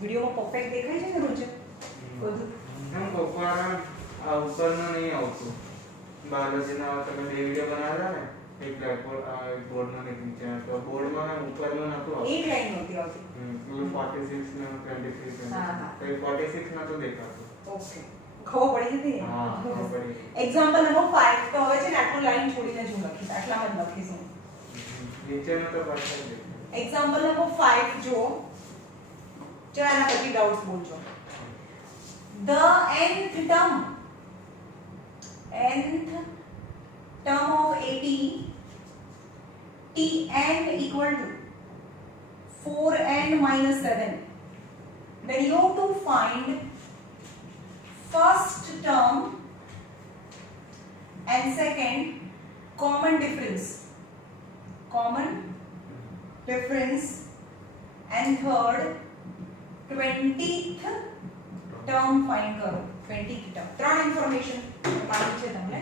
વિડિયોમાં perfect દેખાય છે ને રોજ બધું हम कोपारा ऊपर में नहीं આવતું बायोलॉजी ना તમે બે વિડિયો બનાવ્યા ને એક બોર્ડ માં એક નીચે તો બોર્ડ માં ઉપર માં નતું આવતું એક લાઈન નહોતી આવતી 46 ને 23 હા હા તો 46 ના તો દેખાતું ઓકે ખબર પડી જતી ને હા ખબર પડી એક્ઝામ્પલ નંબર 5 તો હવે છે ને આટલું લાઈન છોડીને જ હું લખીશ આટલામાં જ લખીશ હું નીચે નો તો પરફેક્ટ દેખાય એક્ઝામ્પલ નંબર 5 જો ચાલો આના પછી ડાઉટ્સ બોલજો the nth term of AP Tn equal to 4n minus 7. Then you have to find first term and second common difference and third 20th term find करो 20th term ત્રણ information માલુમ છે તમને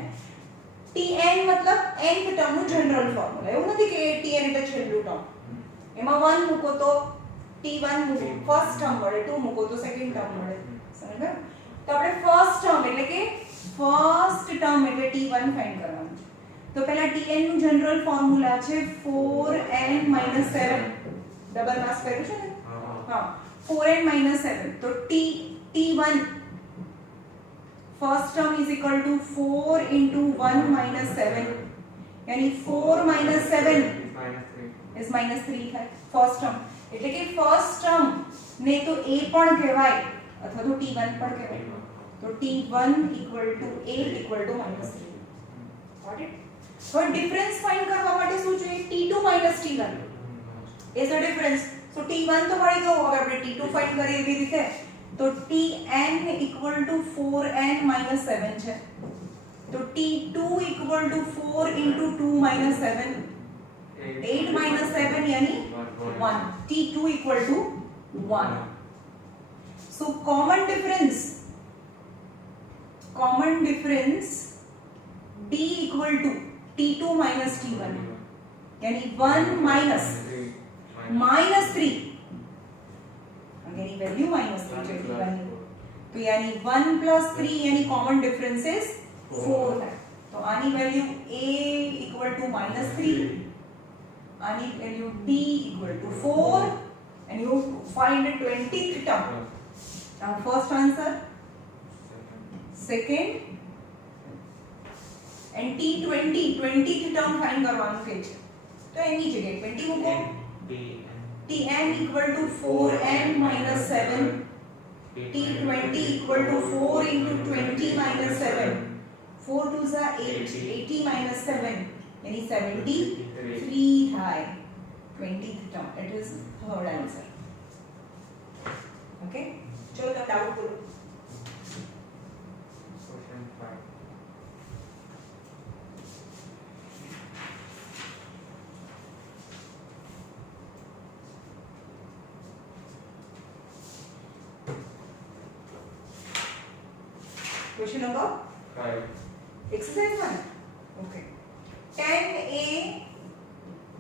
tn मतलब nth term નું general formula એવું નથી કે tn એટલે છેલ્લું ટર્મ એમાં 1 મૂકો તો t1 મૂકો ફર્સ્ટ ટર્મ મળે 2 મૂકો તો સેકન્ડ ટર્મ મળે સમજ્યા તો આપણે ફર્સ્ટ ટર્મ એટલે કે ફર્સ્ટ ટર્મ એટલે t1 ફાઇન્ડ કરવાનું છે તો પહેલા tn નું જનરલ ફોર્મ્યુલા છે 4n 7 ડબલ માસ કર્યું છે ને હા 4n 7 તો t1 first term is equal to 4 into 1 minus 7 यानी 4 minus 7 is minus 3 થાય first term એટલે કે first term ને તો a પણ કહેવાય અથવા તો t1 પણ કહેવાય તો t1 equal to a equal to minus 3 got it so difference find કરવા માટે શું જોઈએ t2 minus t1 is the difference so t1 તો મળી ગયો હવે આપણે t2 ફાઇન્ડ કરીએ એવી રીતે तो tn equal to 4n minus 7 છે तो t2 equal to 4 into 2 minus 7 8 minus 7 यानी 1 t2 equal to 1 so common difference d equal to t2 minus t1 यानी 1 minus 3 यानी वैल्यू माइनस 3 है t1 तो यानी 1 plus 3 यानी कॉमन डिफरेंस इज 4 है तो आनी value a equal to minus 3 आनी value d equal to 4 and you find the 20th term now first answer second and t20th term find કરવાનું છે તો એની જગ્યાએ 20 મૂકો tn equal to 4n minus 7 t20 equal to 4 into 20 minus 7 4 2s are 8 80 minus 7 यानी 73 થાય 20th term it is third answer okay चलो तो doubt करो question 5 Question number 5 exercise 1 okay 10a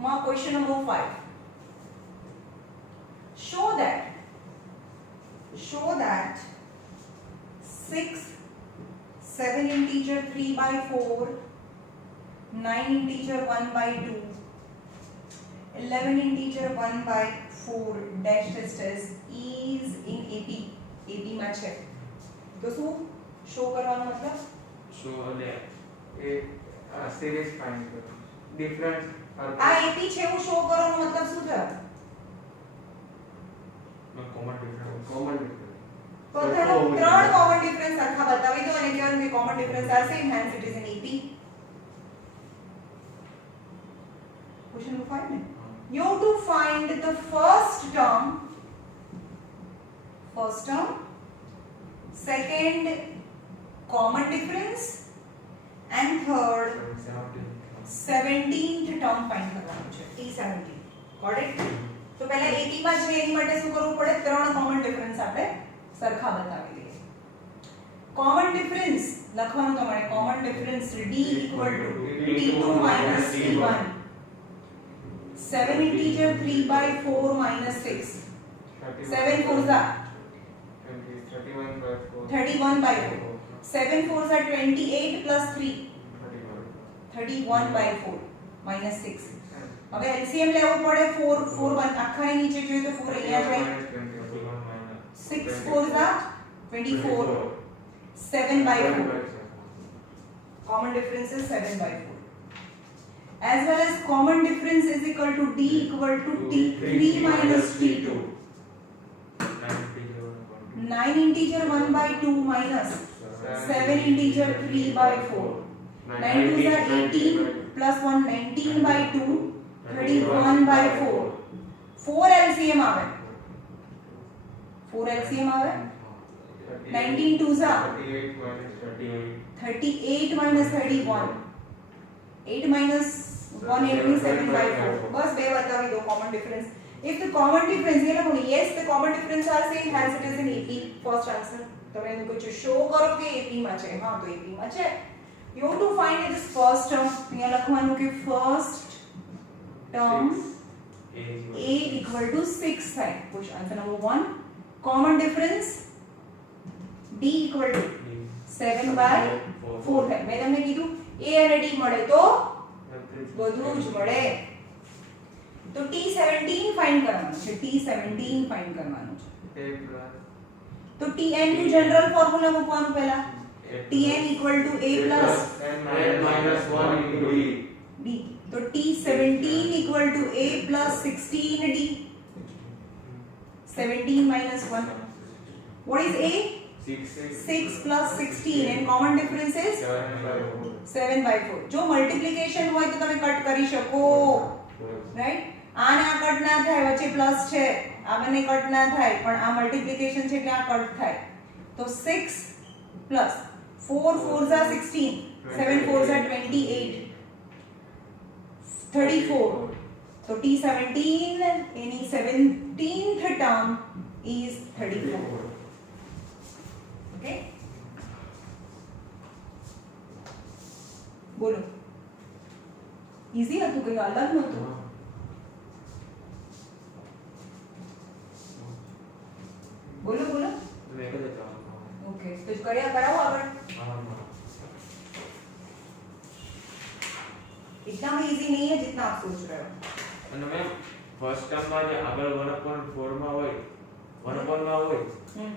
ma question number 5 show that 6 7 integer 3 by 4 9 integer 1 by 2 11 integer 1 by 4 dash dash dash is in AP માં છે તો શું show करवानो मतलब show ले ए series find करो डिफरेंस आ एपी છે હું શો કરવાનો મતલબ શું છે કોમન ડિફરન્સ તો તેનો ત્રણ કોમન ડિફરન્સ સરખા બતાવી દો અને given the common difference are same hence it is an EP question number 5 ne you have to find the first term second common difference and third 17th term find કરવાનું છે t17 got it તો પહેલા AP માં છે એની માટે શું કરવું પડે ત્રણ common difference આપણે સરખા બતાવી દઈએ common difference લખવાનું તમારે common difference d equal to t2 minus t1 7 integer 3 by 4 minus 6 7 4 are 31 by 4. 31 by 4. 7 4s are 28 plus 3. 31 by 4 minus 6. હવે LCM લેવો પડે 4 4 1 આખાની નીચે જોઈએ તો 4 અહીંયા જાય 6 4s are 24. 7 by 4. Common difference is 7 by 4. As well as common difference is equal to D equal to T3 minus T2. 9 integer 1 by 2 minus 7 integer 3 by 4. 9 2s are 18 plus 1 19 by 2 31 by 4. 4 LCM આવે. 4 LCM આવે. 19 2s are 38 minus 31. 8 minus 1 8 means 7 by 4. बस बे बतावी दो common difference. If the common difference ये लोगों yes the common difference are same as it is in AP first answer. તમે એને कुछ show करो કે AP માં છે. હા તો AP માં છે. You have to find this first term. અહીંયા લખવાનું કે first term A equal to 6 થાય. Push answer number 1. Common difference D equal to 7 by 4 થાય. મેં તમને કીધું A અને D મળે તો બધું જ મળે. તો T17 ફાઇન્ડ કરવાનું છે. T17 ફાઇન્ડ કરવાનું છે. તો Tn નું જનરલ ફોર્મ્યુલા મૂકવાનું પહેલા. Tn equal to A plus n minus 1 into D. तो T17 equal to A plus 16D. 17 minus 1. What is A? 6 plus 16 and common difference is 7 by 4. जो multiplication હોય તો તમે કટ કરી શકો. રાઈટ? આને આ કટ ના થાય, વચ્ચે પ્લસ છે. આ બંને કટ ના થાય, પણ આ મલ્ટીપ્લિકેશન છે એટલે આ કટ થાય. તો 6 plus 4 4s are 16. 7 4s are 28. 34. So T17 any 17th term is 34. Okay? બોલો. ઈઝી હતું કઈ અલગ નહોતું. બોલો બોલો. ઓકે તો કર્યા કરાવો આગળ. इतना भी इजी नहीं है जितना आप सोच रहे हो. અને મેમ ફર્સ્ટ ટર્મ માં જે આગળ 1/4 માં હોય 1/1 માં હોય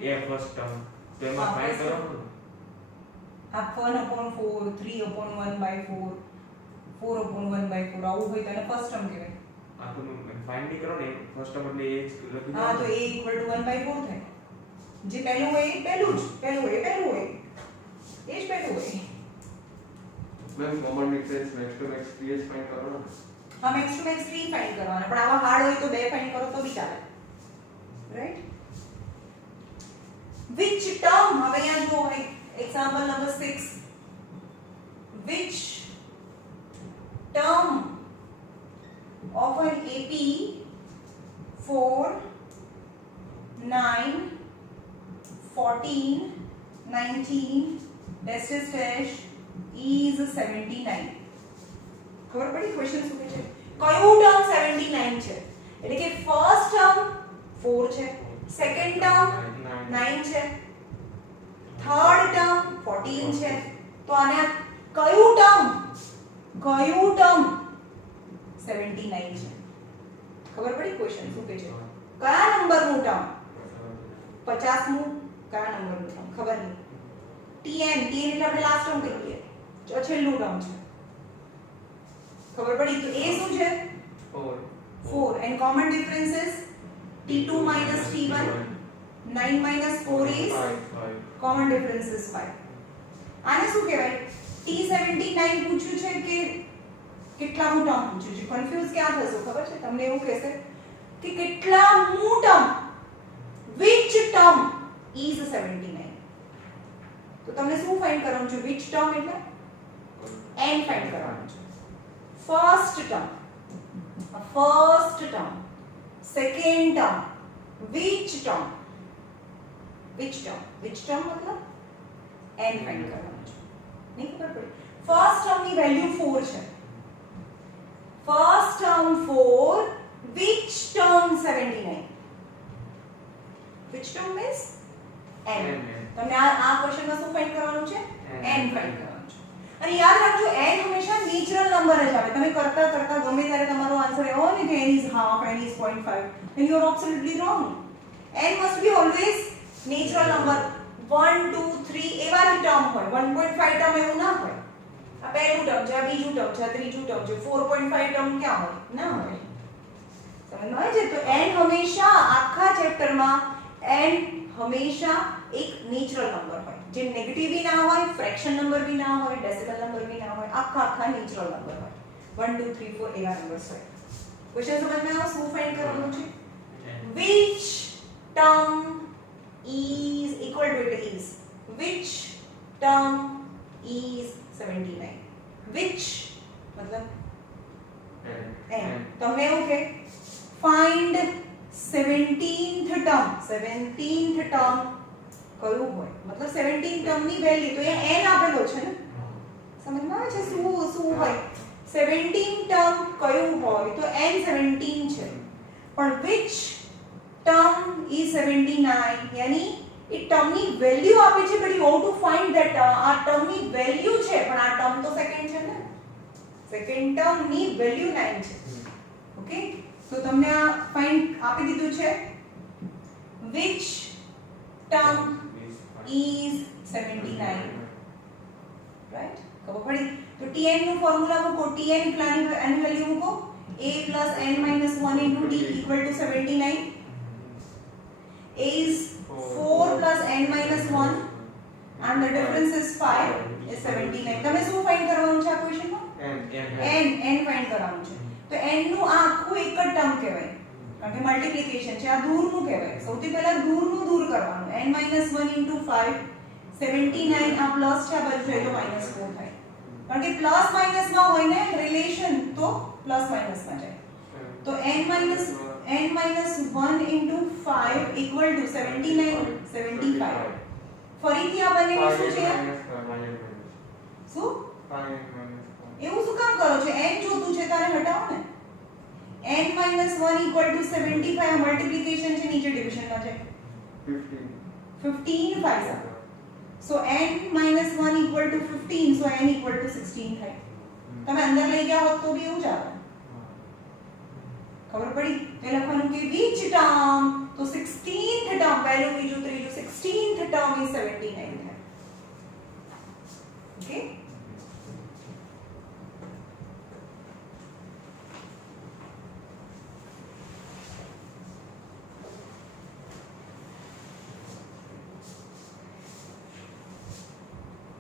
એ ફર્સ્ટ ટર્મ તેમાં ફાઇન્ડ કરવાનું. आप 1/4 3/1/4 4/1/4 આવું હોય તો એને ફર્સ્ટ ટર્મ કહેવાય. આ તો ફાઇન્ડ બી કરો ને ફર્સ્ટ ટર્મ એટલે એ જ લખી દો. હા તો a = 1/4 થાય. જે પહેલું હોય એ પહેલું જ, પહેલું હોય એ પહેલું હોય, એ જ પહેલું હોય. Ma'am common difference max to max 3 find करो ना. हम x to max 3 फाइंड करवाना, પણ આવા હાર્ડ હોય તો 2 फाइंड કરો તો બી ચાલે. રાઈટ? which term, હવે અહીંયા જો example number 6, which term of an AP 4 9 14 19 dash dash is 79. ખબર પડી ક્વેશ્ચન શું છે? કયું ટર્મ 79 છે? એટલે કે ફર્સ્ટ ટર્મ 4 છે, સેકન્ડ ટર્મ 9 છે, થર્ડ ટર્મ 14 છે. તો આને કયું ટર્મ 79 છે? ખબર પડી ક્વેશ્ચન શું છે? કયા નંબરનું ટર્મ? 50મું કયા નંબરનું ટર્મ ખબર નહીં. Tn એટલે આપણે લાસ્ટ ટર્મ કહીએ, છેલ્લું ટર્મ છે. ખબર પડી? તો a શું છે? 4 and common difference is T2 minus T1. 9 minus 4 is 5. common difference is 5. આને શું કહેવાય? T79 પૂછ્યું છે કે કેટલામું ટર્મ પૂછ્યું છે? કન્ફ્યુઝ ક્યાં થશો ખબર છે તમને? એવું કહેશે કે કેટલામું ટર્મ, which term is 79. તો તમને શું ફાઇન્ડ કરવાનું છે? which term એટલે n ફાઇન્ડ કરવાનું છે. First term, second term, which term मतलब n ફાઇન્ડ કરવાનું છે. નહીં ખબર પડી? ફર્સ્ટ ટર્મ ની વેલ્યુ 4 છે. First term 4, which term 79? which term means n n. તમને આ ક્વેશ્ચનમાં શું ફાઇન્ડ કરવાનું છે n. n ફાઇન્ડ કરવાનું છે અને યાદ રાખજો n હંમેશા નેચરલ નંબર જ આવે તમે કરતા કરતા ગમે ત્યારે તમારો આન્સર એવો હોય ને કે n is half n is 0.5 then you are absolutely wrong n must be always natural number 1 2 3 એવા જ ટર્મ હોય 1.5 ટર્મ એવું ના હોય આ પહેલું ટર્મ છે આ બીજું ટર્મ છે આ ત્રીજું ટર્મ છે 4.5 ટર્મ ક્યાં હોય ના હોય સમજમાં આવે છે તો n હંમેશા આખા ચેપ્ટરમાં n હંમેશા એક નેચરલ નંબર હોય જે નેગેટિવ બી ના હોય ફ્રેક્શન નંબર બી ના હોય ડેસિમલ નંબર બી ના હોય આખા નેચરલ નંબર હોય 1 2 3 4 એવા નંબર્સ હોય ક્વેશ્ચન સમજમાં આવ્યો શું ફાઇન્ડ કરવાનું છે which term is equal to it is which term is 79 which मतलब n તમને એવું કે find 17th term કયું હોય મતલબ 17 ટર્મ ની વેલ્યુ તો અહીંયા n આપેલો છે ને સમજમાં આવે છે શું હોય 17 ટર્મ કયું હોય તો n 17 છે પણ which term is 79 यानी એ ટર્મ ની વેલ્યુ આપે છે but you want to find that આ ટર્મ ની વેલ્યુ છે પણ આ ટર્મ તો સેકન્ડ છે ને સેકન્ડ ટર્મ ની વેલ્યુ 9 છે ઓકે તો તમને આ ફાઇન્ડ આપી દીધું છે which term is 79 right ખબર પડી તો tn નું ફોર્મ્યુલા મૂકો tn એની વેલ્યુ મૂકો a plus n minus 1 into d equal to 79 a is 4 plus n minus 1 and the difference is 5 is 79 તમે શું ફાઇન્ડ કરવાનું છે આ ક્વેશ્ચનમાં n ફાઇન્ડ કરવાનું છે તો n નું આ આખું એક જ ટર્મ કહેવાય કારણ કે મલ્ટીપ્લિકેશન છે આ દૂરનું કહેવાય સૌથી પહેલા દૂરનું દૂર કરવાનું n - 1 * 5 79 આ પ્લસ છે આ બાજુ જાય તો -4 થાય કારણ કે પ્લસ માઈનસ માં હોય ને રિલેશન તો પ્લસ માઈનસ માં જાય તો n - 1 * 5 = 79 75 ફરીથી આ બંનેમાં શું છે શું એવું શું કામ કરો છો n જોતું છે તારે હટાવો ને n - 1 = 75 આ મલ્ટીપ્લિકેશન છે નીચે ડિવિઝન માં છે 15 5 so n - 1 = 15 so n = 16 થાય તમે અંદર લઈ ગયા હોત તો બી એવું જ આવે ખબર પડી એ લખવાનું કે which term તો 16th term પહેલું બીજું ત્રીજું 16th term is 79 થાય okay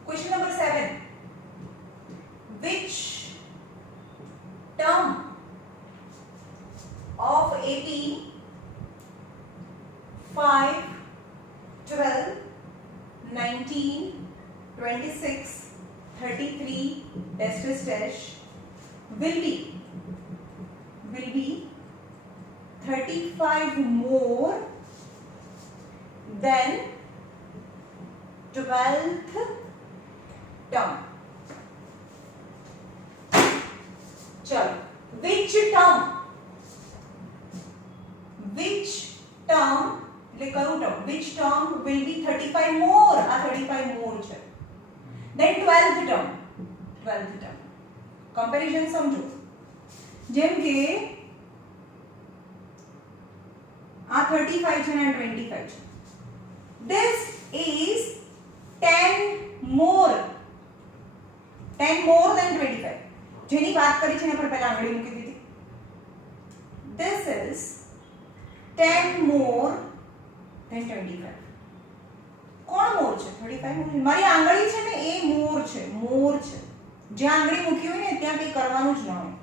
Question number 7. Which term of AP 5, 12, 19, 26, 33 dash will be 35 more than 12th term चलो which term એટલે કયું term which term will be 35 more આ 35 more છે then 12th term comparison સમજો જેમ કે આ 35 છે અને 25 છે this is 10 more than 25 જેની વાત કરી છે ને પણ પહેલા આંગળી મૂકી દીધી this is 10 more than 25 કોણ મોર છે 35 મોર મારી આંગળી છે ને એ મોર છે જ્યાં આંગળી મૂકી હોય ને ત્યાં કંઈ કરવાનું જ ન હોય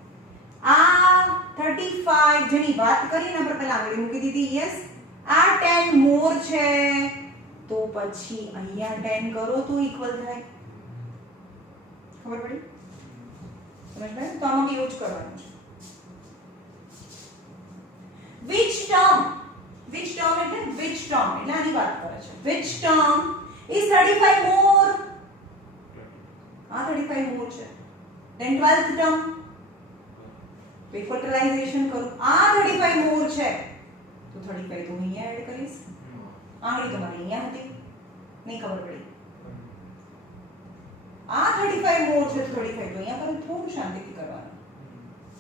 આ 35 જેની વાત કરી ને આપણે પહેલા આંગળી મૂકી દીધી યસ આ 10 મોર છે તો પછી અહીંયા 10 કરો તો ઇક્વલ થાય ખબર પડી સમજ પડી તો આમાં એવું જ કરવાનું છે which term એટલે આની વાત કરે છે which term is 35 more આ 35 more છે then 12th term ફેક્ટરાઇઝેશન કરું આ 35 more છે તો 35 તો અહીંયા એડ કરીશ આંગળી તમારી અહીંયા હતી नहीं खबर पड़ी आ 35 मोर છે 35 तो અહીંયા પર થોડું શાંતિથી કરવાનું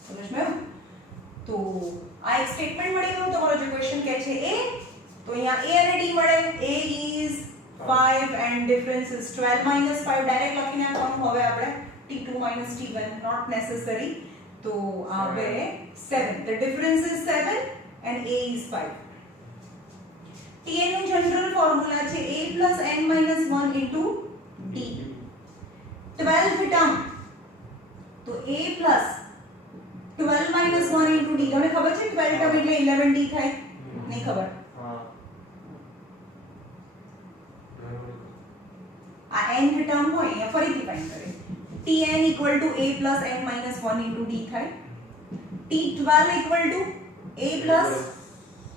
સમજ में तो આ એક સ્ટેટમેન્ટ મળી ગયું તમારો જે ક્વેશ્ચન કહે છે એ તો અહીંયા a અને d મળે a is 5 and difference is 12 minus 5 direct લખીને આપવાનું હવે આપણે t2 minus t1 not necessary तो આવે 7 the difference is 7 and a is 5 tn નું જનરલ ફોર્મ્યુલા છે a plus n minus 1 into d 12th term तो a plus 12 minus 1 into d તમને ખબર છે 12 term એટલે 11d થાય નહીં ખબર હા આ nth term હોય અહીંયા ફરીથી ફાઇન્ડ કરે tn equal to a plus n minus 1 into d થાય t12 equal to a plus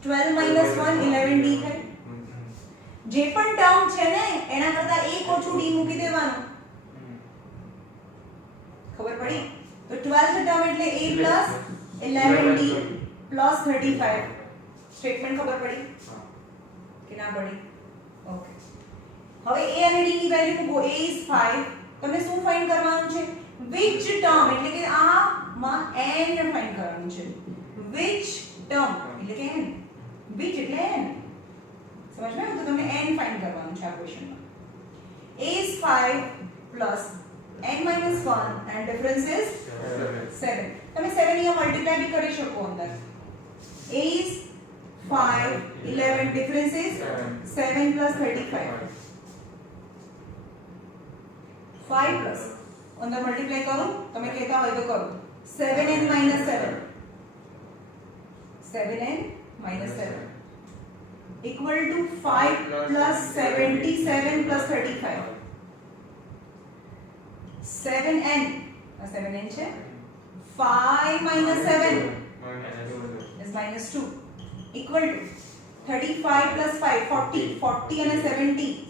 12 minus 1 11d થાય જે પણ ટર્મ છે ને એના કરતા એક ઓછું d મૂકી દેવાનું ખબર પડી તો 12th ટર્મ એટલે a plus 11d plus 35 statement ખબર પડી કે ના પડી ઓકે હવે a અને d ની વેલ્યુ મૂકો a is 5 તમને શું ફાઇન્ડ કરવાનું છે which term એટલે કે આ માં n ફાઇન્ડ કરવાનું છે which term એટલે કે n which એટલે n समझ में तो तुमने n फाइंड करवाना है क्वेश्चन में a is 5 plus n minus 1 and difference is 7 તમે 7 यहाँ मल्टीप्लाई भी કરી શકો અંદર a is 5 11 difference is 7 plus 35 5 plus અંદર મલ્ટીપ્लाई કરો તમે કહેતા હોય તો કરો 7n minus 7 7n minus 7 equal to 5 plus 77 plus 35 7n 7n છે 5 minus 7 is minus 2 equal to 35 plus 5 40 40 and 70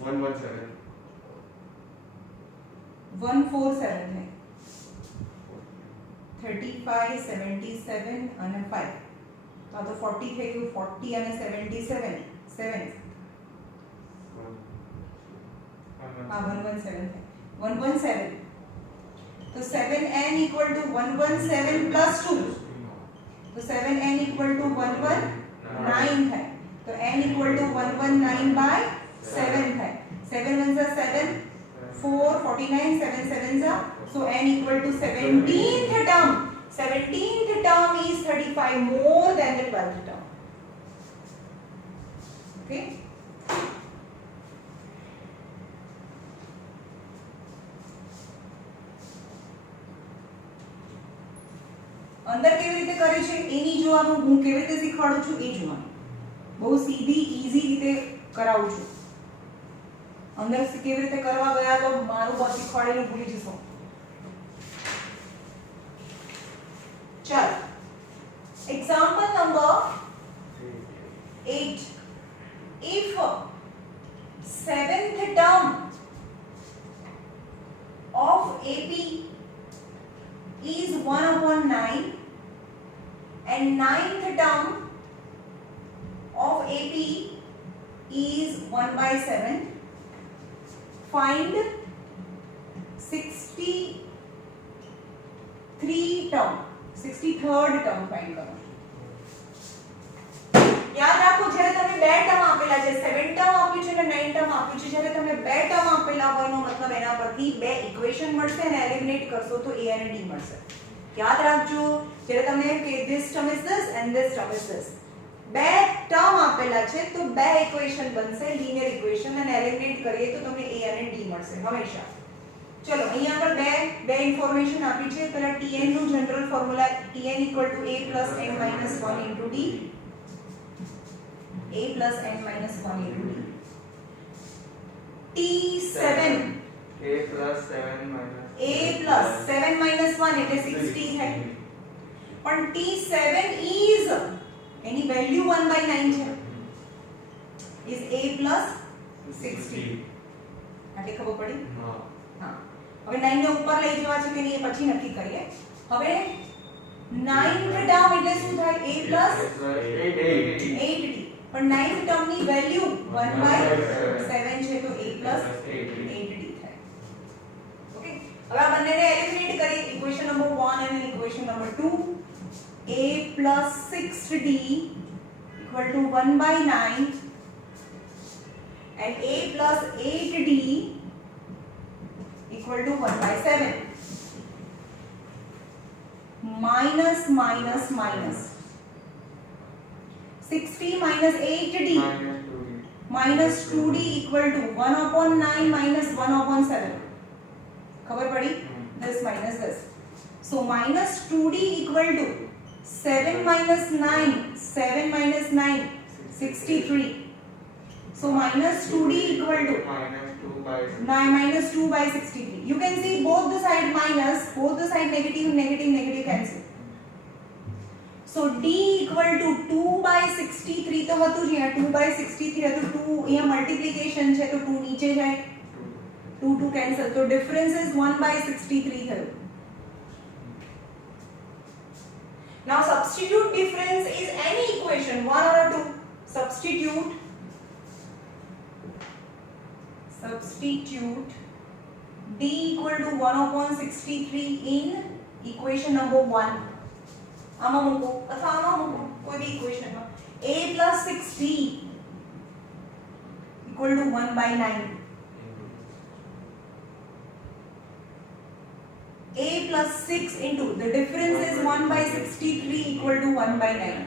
117 147 है 35 77 અને 5 તો આ તો 40 થઈ ગયું 40 અને 77 7 હા 117 है 117 तो 7n equal to 117 plus 2 तो 7n equal to 119 है तो n equal to 119 by 7 है 7 1 is 7 4 49 7 7 are so n equal to 17th term 17th term is 35 more than the 12th term okay અંદર કેવી રીતે કરે છે એ ની જોવાનું હું કેવી રીતે શીખવાડું છું એ જોવાનું બહુ સીધી ઈઝી રીતે કરાવું છું અંદર કેવી રીતે કરવા ગયા તો મારું બહુ શીખવાડેલું ભૂલી જશો चल example number 8 if 7th term of AP is 1/9 and 9th term of AP is 1/7 find 63 term 63rd term find કરો યાદ રાખો જ્યારે તમને બે ટર્મ આપેલા છે 7 ટર્મ આપ્યું છે અને 9 ટર્મ આપ્યું છે જ્યારે તમને બે ટર્મ આપેલા હોયનો મતલબ એના પરથી બે ઇક્વેશન મળશે અને એલિમિનેટ કરશો તો a અને d મળશે યાદ રાખજો જ્યારે તમને એમ કે this term is this and this term is this બે ટર્મ આપેલા છે તો બે ઇક્વેશન બનશે લિનિયર ઇક્વેશન અને એલિમિનેટ કરીએ તો તમને a અને d મળશે હંમેશા चलो અહીંયા આગળ બે ઇન્ફોર્મેશન આપી છે પહેલા tn નું general formula tn equal to a plus n minus 1 into d a plus n minus 1 into d t7 a plus 7 minus a plus 7 minus 1 એટલે 60 है પણ t7 is એની વેલ્યુ 1/9 છે is a plus 60 આટલી ખબર પડી હા હા હવે 9 ને ઉપર લઈ જવા છે કે નહીં એ પછી નક્કી કરીએ હવે 9th ટર્મ એટલે શું થાય a plus 8d પણ 9th ટર્મ ની વેલ્યુ 1/7 છે તો a + 8d થાય. ઓકે, હવે આ બંનેને એલિમિનેટ કરીએ. ઇક્વેશન નંબર 1 અને equation number 2. a + 6d = 1/9 and a + 8d = 1/7. minus minus minus 60 minus 8d minus 2d equal to 1/9 minus 1/7. खबर पड़ी? this minus this. So minus 2d equal to 7 minus 9, 7 minus 9, 63. So minus 2d equal to minus 2 by 63. You can see both the side minus, both the side negative, negative, negative cancel. So d equal to 2 by 63 तो હતું જ અહીંયા 2 by 63 હતું 2 અહીંયા multiplication છે તો 2 નીચે જાય 2 2 cancel તો difference is 1 by 63 થયું. Now substitute difference is any equation 1 or 2. Substitute d equal to 1/63 in equation number 1. આમાં મૂકો અથવા આમાં મૂકો કોઈ બી ઇક્વેશનમાં a + 6d equal to 1/9. a plus 6 into the difference is 1 by 63 equal to 1/9.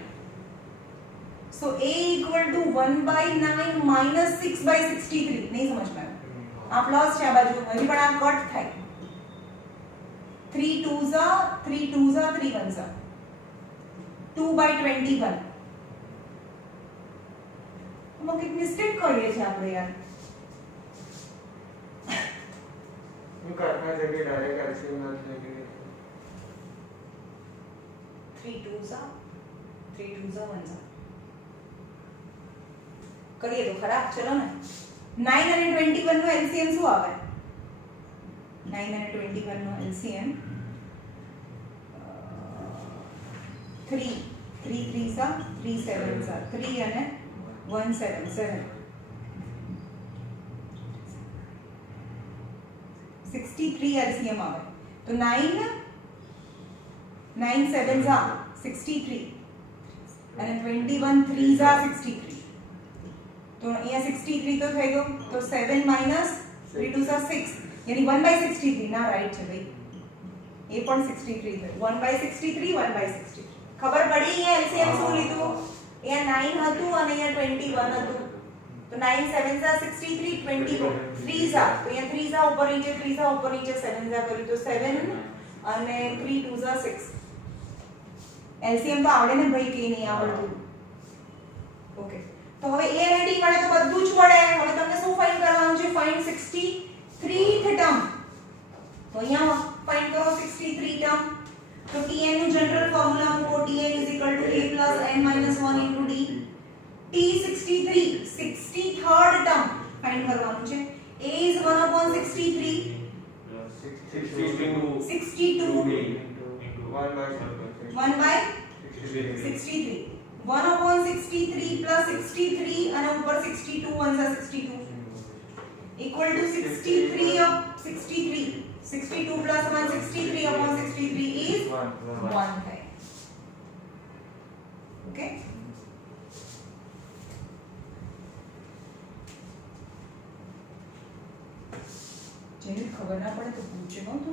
So a equal to 1/9 minus 6 by 63. नहीं समझ में आ plus છે આ બાજુ હજી પણ આ કટ થાય 3 2s are 3 2s are 3 1s are 2 by 21. हम एक मिस्टेक કરીએ છે આપણે યાર હું કરતા જગ્યાએ ડાયરેક્ટ એલસીએમ ના થઈ 3 2s are 1s are કરીએ તો ખરા ચલો ને 9 અને 21 નો એલસીએમ શું આવે 9 અને 21 નો LCM 3 3s are 3 7s are 3 અને 1 7 7 63 एलसीएम આવે તો 9 7s are 63 અને 21 3s are 63 તો અહીંયા 63 તો થઈ ગયો તો 7 minus 3 2s are 6 यानी 1/63 ના રાઈટ છે ભાઈ એ પણ 63 થયું 1/63 1/63 ખબર પડી અહીંયા એલસીએમ શું લીધું અહીંયા 9 હતું અને અહીંયા 21 હતું तो 9 7s are 63 21 3s are तो यहाँ 3s are ऊपर नीचे 3s are ऊपर नीचे 7s are करी तो 7 અને 3 2s are 6 एलसीएम तो આવડે ને ભાઈ કે નહીં આવડતું ઓકે તો હવે એ રેડી મળે તો બધું જ મળે હવે તમને શું ફાઇન્ડ કરવાનું છે ફાઇન્ડ 63th ટર્મ તો અહીંયા ફાઇન્ડ કરો 63 ટર્મ તો tn નું જનરલ ફોર્મ્યુલા મૂકો tn a plus n minus 1 into d T63 63rd term find કરવાનું છે a is 1/63 62 1 by 63 1/63 plus 63 અને ઉપર 62 1 are 62 equal to 63 of 63 62 plus 1 63/63 is 1 है okay જેને ખબર ના પડે તો પૂછે નો તો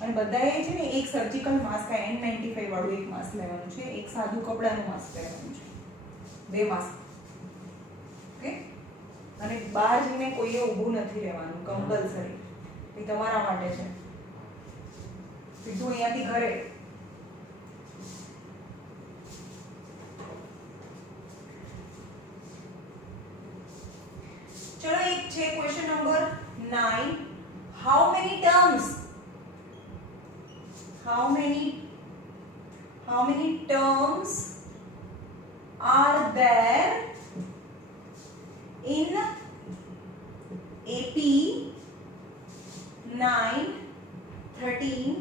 અને બધાએ છે ને એક સર્જિકલ માસ્ક આ N95 વાળું એક માસ્ક લેવાનું છે એક સાદું કપડાનું માસ્ક લેવાનું છે બે માસ્ક ઓકે અને બહાર જઈને કોઈએ ઊભું નથી રહેવાનું કમ્પલસરી એ તમારા માટે છે સીધું અહીંયાથી ઘરે चलो एक छे question number 9 how many terms are there in AP 9 13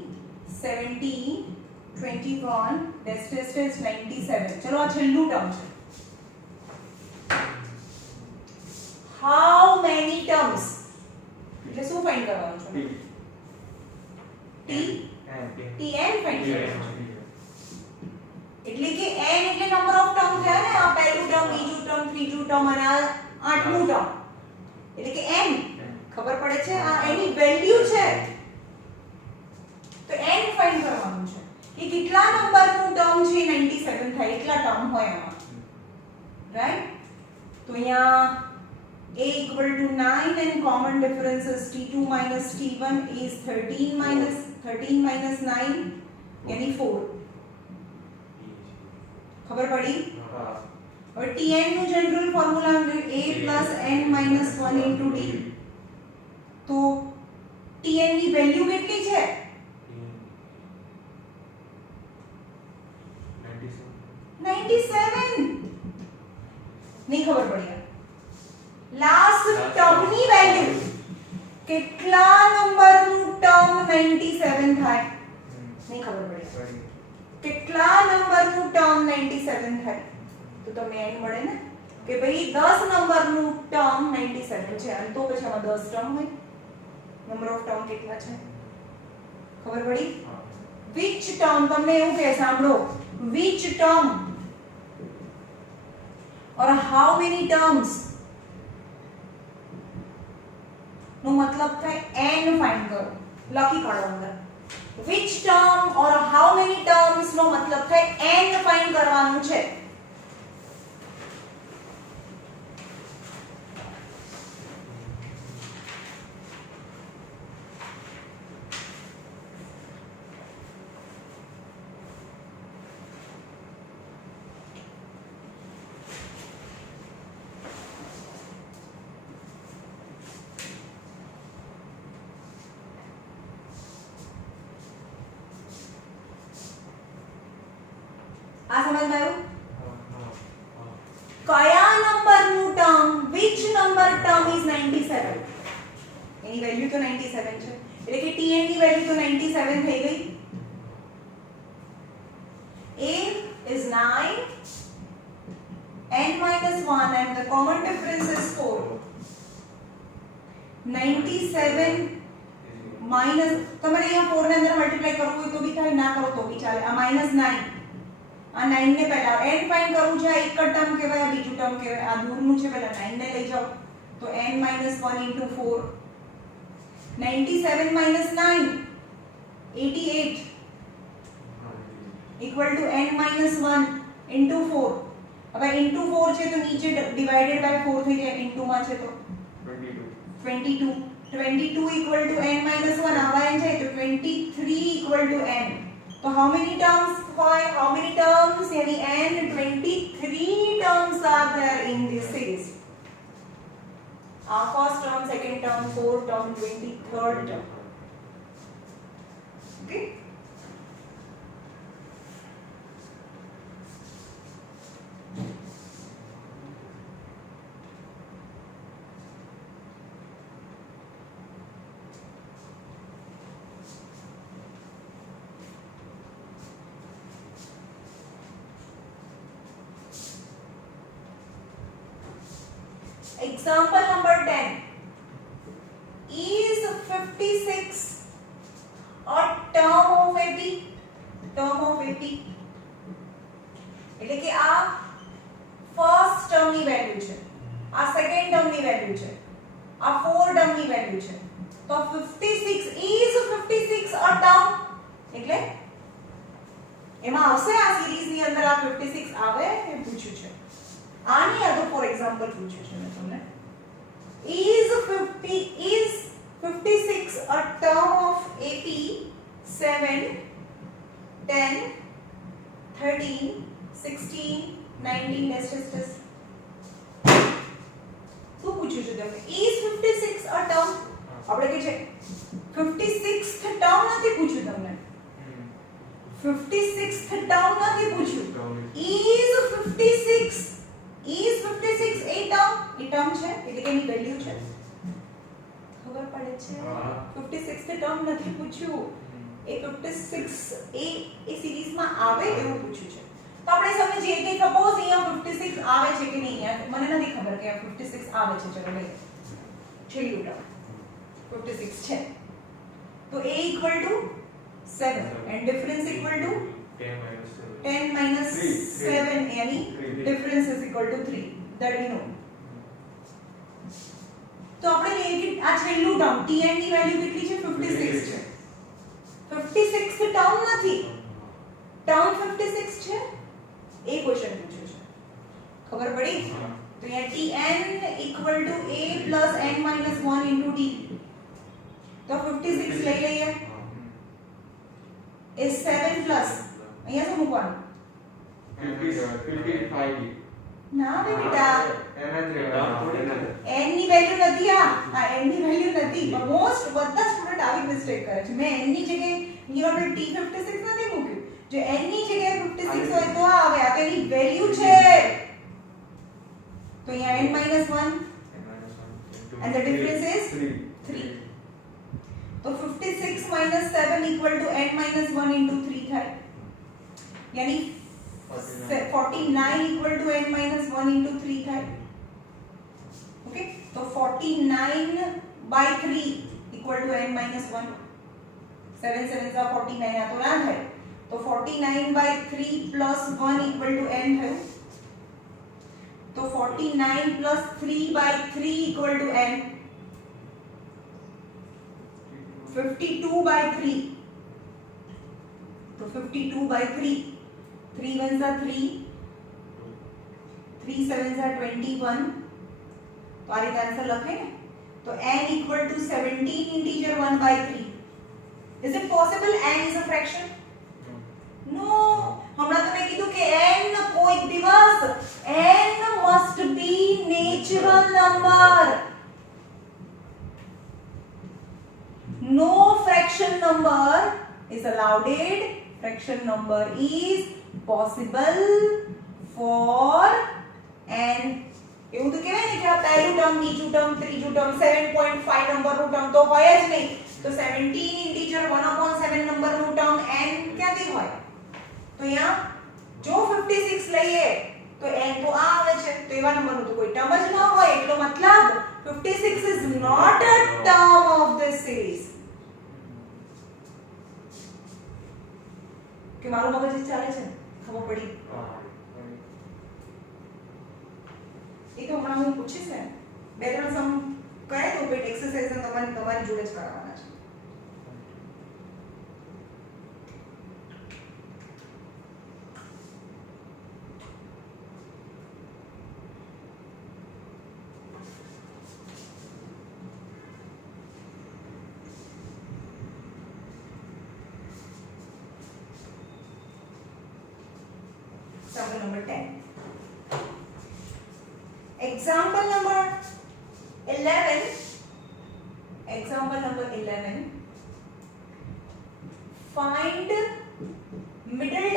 17 21 dash dash dash 97 ચલો આ છેલ્લું ટર્મ છે હાઉ મેની ટર્મ્સ એટલે શું ફાઇન્ડ કરવાનું છે T. t n ફાઇન્ડ કરવાનું છે એટલે કે n એટલે નંબર ઓફ ટર્મ થયા ને આ પહેલું ટર્મ બીજું ટર્મ ત્રીજું ટર્મ અને આ આઠમું ટર્મ એટલે કે n ખબર પડે છે આ એની વેલ્યુ છે તો n ફાઇન્ડ કરવાનું છે કે કેટલા નંબરનું ટર્મ છે 97 થાય એટલા ટર્મ હોય એમાં રાઈટ તો અહીંયા a equal to 9 and common difference is t2 minus t1 is 13 minus 9 यानी 4 ખબર પડી હવે tn નું general formula a plus n minus 1 into d તો tn ની વેલ્યુ કેટલી છે 97 નહીં ખબર પડી લાસ્ટ ટર્મ ની વેલ્યુ કેટલા નંબરનું ટર્મ 97 થાય નહીં ખબર પડી કેટલા નંબરનું ટર્મ 97 થાય તો તમને એમ મળે ને કે ભાઈ 10 નંબરનું ટર્મ 97 છે અને તો પછી આમાં 10 ટર્મ હોય નંબર ઓફ ટર્મ કેટલા છે ખબર પડી which term તમને એવું કહે સાંભળો which term or how many terms નો મતલબ થાય n ફાઇન્ડ કરો લખી કાઢો અંદર which term or how many terms નો મતલબ થાય n ફાઇન્ડ કરવાનું છે આ સમજમાં આવ્યું કયા નંબરનું term which number term is 97 any value તો 97 છે એટલે કે tn ની વેલ્યુ તો 97 થઈ ગઈ a is 9 n minus 1 and the common difference is 4 97 minus તમારે અહીંયા 4 ને અંદર મલ્ટીપ્લાય કરવું હોય તો બી થાય ના કરો તો બી ચાલે આ -9 આ 9 ને પહેલા n ફાઇન્ડ કરવું છે એક ટર્મ કહેવાય આ બીજું ટર્મ કહેવાય આ દૂરનું છે પહેલા 9 ને લઈ જાઓ તો n - 1 into 4 97 minus 9 88 equal to n minus 1 into 4 હવે into 4 છે તો નીચે ડિવાઇડેડ બાય 4 થઈ જાય into માં છે તો 22 equal to n minus 1 આવા n જાય તો 23 equal to n तो how many terms यानी n 23 terms are there in this series first term second term fourth term 23rd term okay Example number 10 is 56 a term of AP એટલે કે આ first term ની value છે આ second term ની value છે આ ફોર ટર્મ ની વેલ્યુ છે તો 56 is 56 a term એટલે એમાં આવશે આ સિરીઝ ની અંદર આ 56 આવે એ પૂછ્યું છે આની આ તો ફોર એક્ઝામ્પલ પૂછ્યું છે મેં તમને is 56 a term of AP 7 10 13 16 19 let's just શું પૂછ્યું છે તમને is 56 a term આપણે કે છે 56th ટર્મ નથી પૂછ્યું તમને 56th ટર્મ નથી પૂછ્યું is 56 a term A term છે એટલે કે એની વેલ્યુ છે ખબર પડે છે 56th ટર્મ નથી પૂછ્યું એ 56 એ સિરીઝમાં આવે એવું પૂછ્યું છે. તો આપણે સમજીએ કે સપોઝ અહીંયા 56 આવે છે કે નહીં. અહીંયા મને નથી ખબર કે આ 56 આવે છે. ચલો લઈએ છેલ્લું ટર્મ 56 છે. તો a equal to 7 and difference equal to 10 minus 7 यानी difference is equal to 3 that we know. તો આપણે લઈએ કે આ છેલ્લું ટર્મ tn ની વેલ્યુ કેટલી છે 56 છે. 56 ટર્મ નથી, ટર્મ 56 છે એ ક્વેશ્ચન પૂછ્યો છે. ખબર પડી? તો અહીંયા tn equal to a plus n minus 1 into t. તો 56 લઈ લઈએ is 7 plus અહીંયા શું મૂકવાનું? 55 ના બે બેટા એના જ રહેવાનું. n ની વેલ્યુ નથી. આ n ની વેલ્યુ નથી. મોસ્ટ બધા સ્ટુડન્ટ આવી મિસ્ટેક કરે છે. મેં n ની જગ્યાએ અહીંયા આપણે t56 નથી મૂક્યું. જો n ની જગ્યાએ 56 હોય તો આ આવે. આ તો એની વેલ્યુ છે. તો અહીંયા n minus 1 and the difference is 3. तो 56 minus 7 equal to n minus 1 into 3 થાય. यानी 49 equal to n minus 1 into 3 થાય. ओके, तो 49 by 3 equal to n minus 1. 7 7 are 49 આ તો ના થાય. તો 49 by 3 plus 1 equal to n થયું. તો 49 plus 3 by 3 equal to n. 52 by 3. तो 52 by 3. 3 ones are 3. 3 sevens are 21. तो आ रीते आंसर लखे ने. तो n equal to 17 integer 1 by 3. Is it possible n is a fraction? No. हमने तो मैं कीधु के n कोई दिवस n must be natural number. No fraction number is allowed. Fraction number is possible for n. એવું તો કહેવાય ને કે આ પહેલું ટર્મ, બીજું ટર્મ, ત્રીજું ટર્મ, 7.5 નંબરનું ટર્મ તો હોય જ નહીં. તો 17 ઇન્ટીજર 1/7 નંબરનું ટર્મ n ક્યાંથી હોય? તો અહીંયા જો 56 લઈએ તો n તો આ આવે છે. તો એવા નંબરનું તો કોઈ ટર્મ જ ન હોય. એટલો મતલબ 56 is not a term of this series. કે મારું મગજ ચાલે છે ખબર પડી? એ તો હમણાં હું પૂછીશ ને 2-3 સમ કરે તો પેટ એક્સરસાઇઝ તમારી જોડે જ કરાવવાના છે. Example number 10. Example number 11. Example number 11. Find middle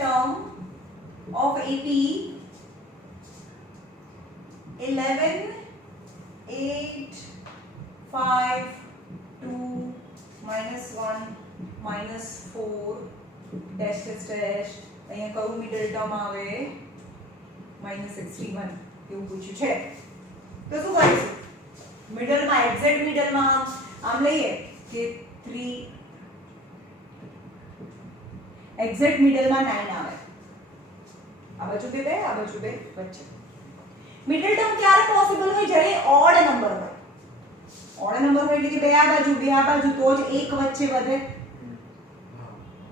term of AP 11, 8, 5, 2, -1, -4 dash dash dash. અહીંયા કયું મિડલ ટર્મ આવે? -61 એવું પૂછ્યું છે. તો શું કરીશું? મિડલમાં એક્ઝેક્ટ મિડલમાં આમ લઈએ કે 3 એક્ઝેક્ટ મિડલમાં 9 આવે. આ બાજુ બે આ બાજુ બે વચ્ચે. મિડલ ટર્મ ક્યારે પોસિબલ હોય? જ્યારે ઓડ નંબર હોય. ઓડ નંબર હોય એટલે કે બે આ બાજુ તો જ એક વચ્ચે વધે.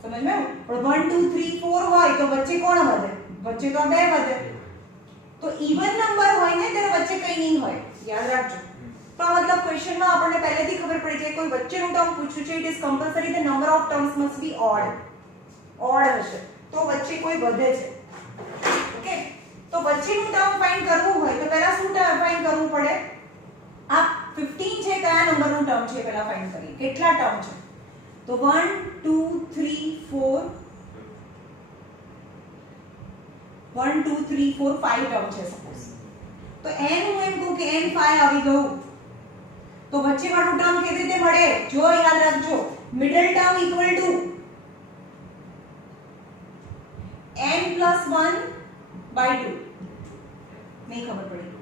समझ में? और 1 2 3 4 હોય તો વચ્ચે કોણ વધે? વચ્ચે તો બે વધે. તો ઇવન નંબર હોય ને ત્યારે વચ્ચે કંઈ નહીં હોય. યાદ રાખજો. તો આ મતલબ ક્વેશ્ચનમાં આપણને પહેલેથી ખબર પડી જાય કોઈ વચ્ચેનું ટર્મ પૂછ્યું છે. It is compulsory the number of terms must be odd હશે તો વચ્ચે કોઈ વધે છે. ઓકે, તો વચ્ચેનું ટર્મ ફાઇન્ડ કરવું હોય તો પહેલા શું ટર્મ ફાઇન્ડ કરવું પડે? આ 15 છે, કયા નંબરનું ટર્મ છે પહેલા ફાઇન્ડ કરીએ. કેટલા ટર્મ છે? तो 1 2 3 4 1 2 3 4 5 टर्म છે સપોઝ. તો n હું એમ કહું કે n 5 આવી ગયું તો વચ્ચેવાળું ટર્મ કેવી રીતે મળે? જો યાદ રાખજો, middle term equal to n + 1/2. નહીં ખબર પડી.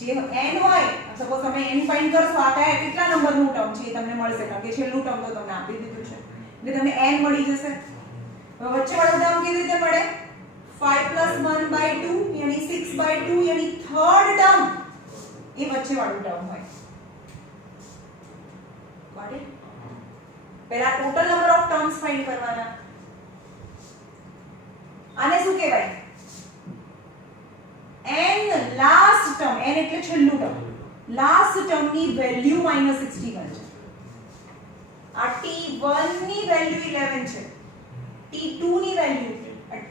જે n હોય, સપોઝ તમે n ફાઇન્ડ કરશો, આ કયા કેટલા નંબરનું ટર્મ છે એ તમને મળશે, કારણ કે છેલ્લું ટર્મ તો તમને આપી દીધું છે, એટલે તમને n મળી જશે. હવે વચ્ચેવાળું ટર્મ કેવી રીતે મળે? 5 + 1/2 यानी 6/2 यानी થર્ડ ટર્મ એ વચ્ચેવાળું ટર્મ હોય. Got it? પહેલા total number of terms find કરવાના. આને શું કહેવાય? n લાસ્ટ ટર્મ, n એટલે છેલ્લું ટર્મ, લાસ્ટ ટર્મની વેલ્યુ -61 છે. આ t1 ની વેલ્યુ 11 છે, t2 ની વેલ્યુ,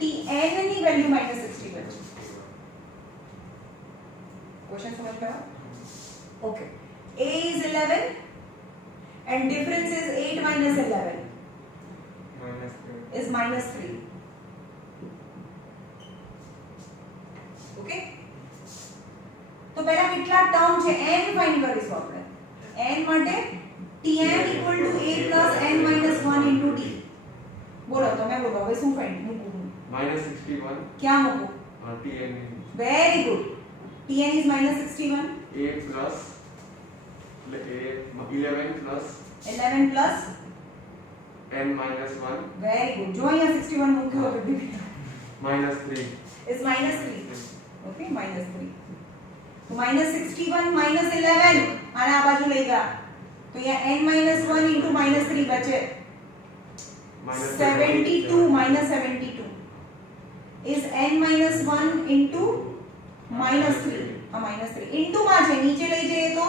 tn ની વેલ્યુ -61 છે. ક્વેશ્ચન સમજ ગયો? Okay. a is 11 and difference is 8 - 11 is -3. Okay, તો પહેલા કેટલા ટર્મ છે n ફાઇન્ડ કરીશું આપણે. n માટે tn = a + n - 1 * t. બોલો, તમે બોલો, હવે શું ફાઇન્ડ મૂકું? -61 ક્યાં મૂકું? tn very good. tn is -61, a plus a 11 plus 11 plus n minus 1 very good. જો અહીંયા 61 મૂક્યું હતું, minus 3 is -3. ઓકે, -3. તો -61 -11 આને આ બાજુ લઈ ગયા તો અહીંયા n - 1 * -3 બચે 72 -72 is n - 1 * -3. આ -3 ઇન્ટુ માં છે, નીચે લઈ જઈએ તો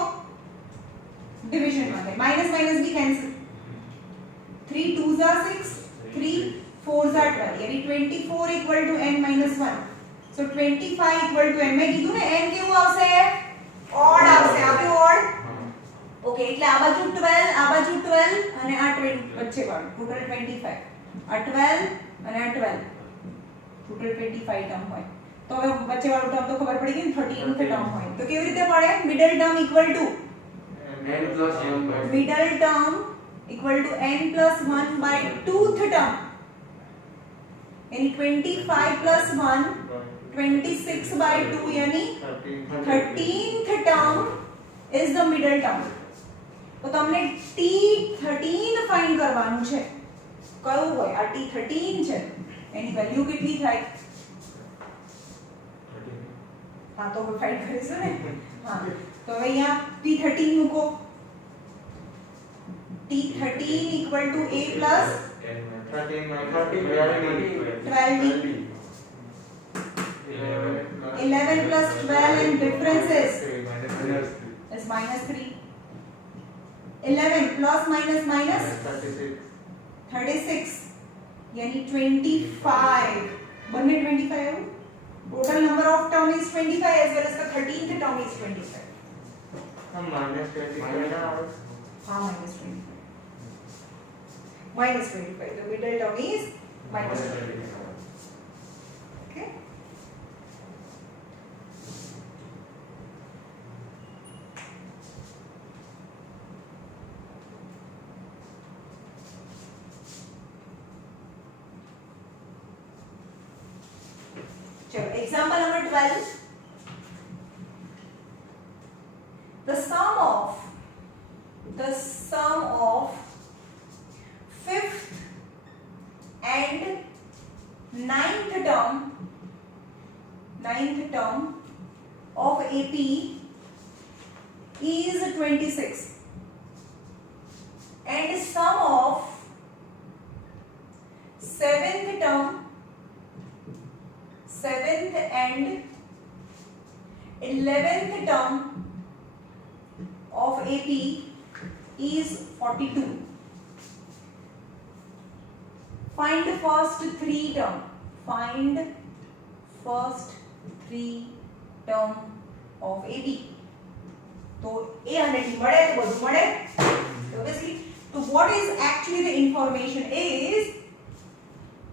ડિવિઝન માં થાય. Minus minus B cancel. 3 2s are 6, 3 4s are 12 यानी 24 = n - 1. So 25 = n. મેં કીધું ને n કેવું આવશે? ઓડ આવશે. આવ્યું ઓડ? ઓકે, એટલે આ બાજુ 12, આ બાજુ 12 અને આ 20 વચ્ચે વાળું ટોટલ 25. આ 12 અને આ 12 ટોટલ 25 ટર્મ હોય. તો હવે વચ્ચે વાળું ટર્મ તો ખબર પડી ગઈ ને 13th ટર્મ હોય. તો કેવી રીતે મળે? Middle term equal to n plus 1 by middle term equal to n plus 1 by 2th term. यानी 25 plus 1 26 by 2 यानी 13th term is the middle term. તો તમને t13 ફાઇન્ડ કરવાનું છે. કયું હોય? આ t13 છે, એની વેલ્યુ કેટલી થાય? હા, તો ફાઇન્ડ કરીશું ને. હા, તો હવે અહીંયા t13 મૂકો. t13 equal to a plus 11 plus 12 and difference is -3. 11 plus minus minus 36 यानी 25. બંને 25 આવ્યું. Total number of term is 25 as well as the 13th term is 25. हम -25 हाँ, -25. -25. The middle term is -25. Okay. चलो, example number 12. The sum of 5th and 9th term of AP is 26 and sum of 7th and 11th term of AP is 42. Find the first three term. Find first three term of AP. So A and D મળે તો બધું મળે. Obviously, so what is actually the information is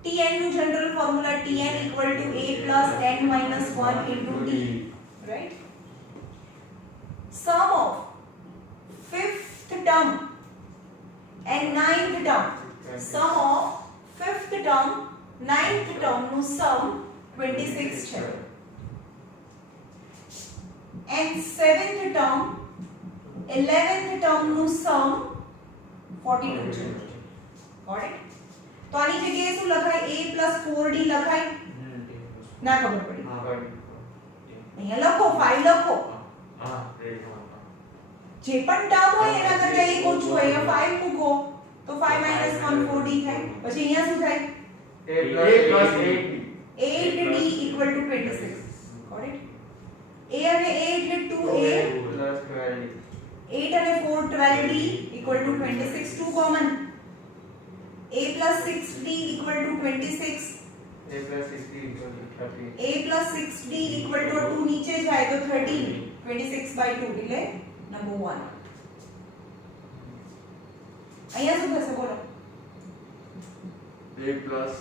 Tn નું general formula Tn equal to A plus n minus 1 into D, right? Sum of 5th નું સમ 26 છે and 7th term 11th term નું સમ 42 છે. Got it? તો આની જગ્યાએ શું લખાય? a 4d લખાય? ના ખબર પડી. અહીંયા લખો 5 લખો. હા રેડી હા જે પણ ટર્મ હોય એના કરતા એક ઓછું હોય અહીંયા 5 મૂકો તો 5 1 4d થાય. પછી અહીંયા શું થાય? a plus 8d equal to 26. Got it? a અને a એટલે 2a plus 12 8 અને 4 12d equal to 26. 2 common. a plus 6d equal to 26. a plus 60 equal to 30 a plus 6d equal to 2 નીચે જાય તો 13. 26 by 2 એટલે નંબર 1. અહીંયા શું થશે બોલો? a plus